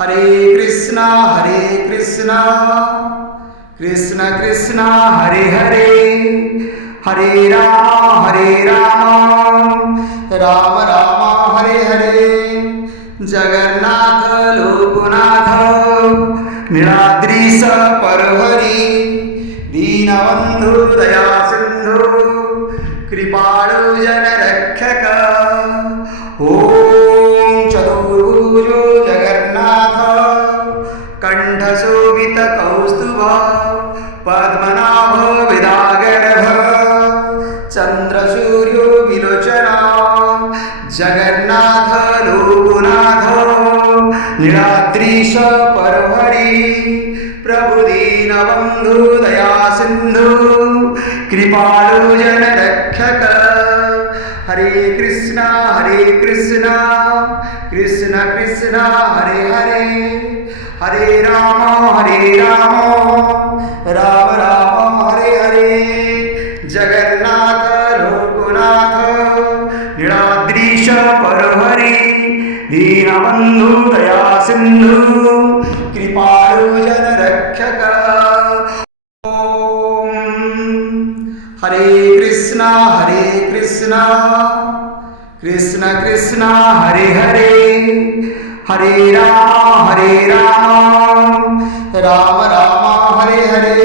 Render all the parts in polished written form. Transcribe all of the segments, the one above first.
हरे कृष्णा कृष्ण कृष्ण हरे हरे, हरे राम राम राम हरे हरे। जगन्नाथ लोकनाथ नीलाद्रीश परहरि, दीनबंधु दया सिंधु कृपाळु जनरक्षक। ओम चतुर्भुजो जगन्नाथ कंठशोभित कौस्तुभ, पद्मनाभ विदागर्भ चंद्रसूर्यो विलोचना। जगन्नाथ लोकनाथ नीलाद्रीश परहरि, प्रभु दीनबंधु दया सिंधु कृपाळु जनरक्षक। हरे कृष्णा कृष्ण कृष्ण हरे हरे, हरे राम राम राम हरे हरे। जगन्नाथ लोकनाथ नीलाद्रीश परहरि, दीनबंधु दया सिंधु कृपाळु जनरक्षक। हरे कृष्णा कृष्ण कृष्ण हरे हरे, हरे राम राम राम हरे हरे।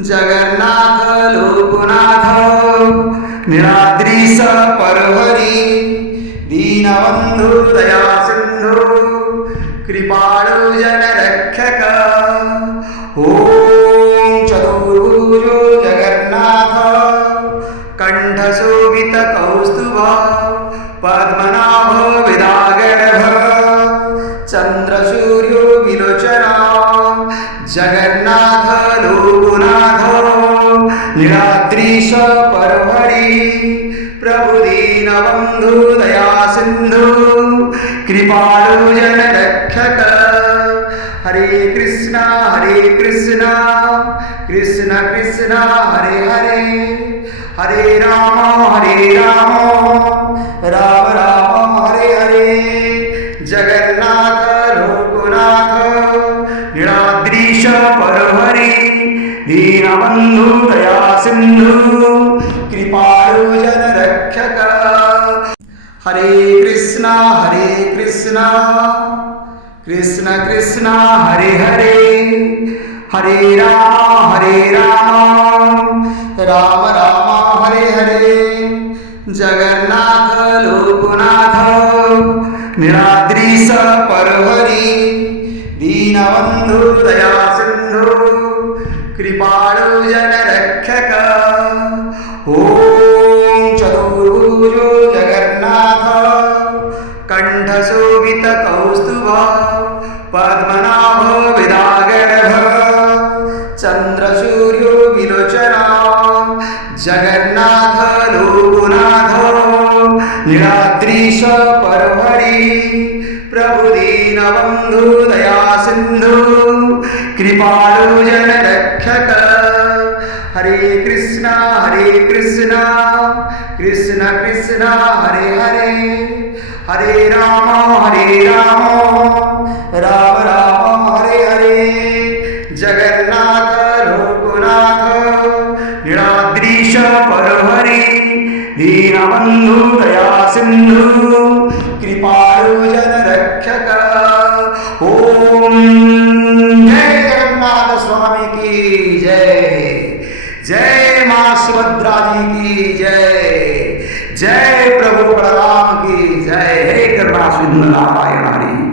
जगन्नाथ लोकनाथ नीलाद्रीश परहरि, दीनबंधु दया सिंधु कृपाळु जनरक्षक। ओम चतुर्भुजो जगन्नाथ कंठशोभित कौस्तुभ, पद्मनाभ विदागर्भ चंद्रसूर्यो विलोचना। जगन्नाथ लोकनाथ नीलाद्रीश परहरि, प्रभु दीनबंधु दया सिंधु कृपाळु जनरक्षक। हरे कृष्णा कृष्ण कृष्ण हरे हरे, हरे राम राम राम हरे हरे। जगन्नाथ लोकनाथ नीलाद्रीश परहरि, दीनबंधु दया सिंधु कृपाळु जनरक्षक। हरे कृष्णा कृष्ण कृष्ण हरे हरे, हरे राम राम राम हरे हरे। जगन्नाथ लोकनाथ नीलाद्रीश परहरि, दीनबंधु दया सिंधु कृपाळु जनरक्षक। ओम चतुर्भुजो जगन्नाथ कंठशोभित कौस्तुभ, पद्मनाभ विदागर्भ चंद्रसूर्यो विलोचना। जगन्नाथ लोकनाथ नीलाद्रीश परहरि, प्रभु दीनबंधु दया सिंधु कृपाळु जनरक्षक। हरे कृष्णा कृष्ण कृष्ण हरे हरे, हरे राम राम राम हरे हरे। जगन्नाथ लोकनाथ नीलाद्रीश परहरि, दीनबंधु दया सिंधु कृपाळु जनरक्षक। ओम जय जगन्नाथ स्वामी की जय, जय मां सुभद्रा जी की जय, जय प्रभु बलराम की जय। हे करुणा सिंधु नारायण हरि।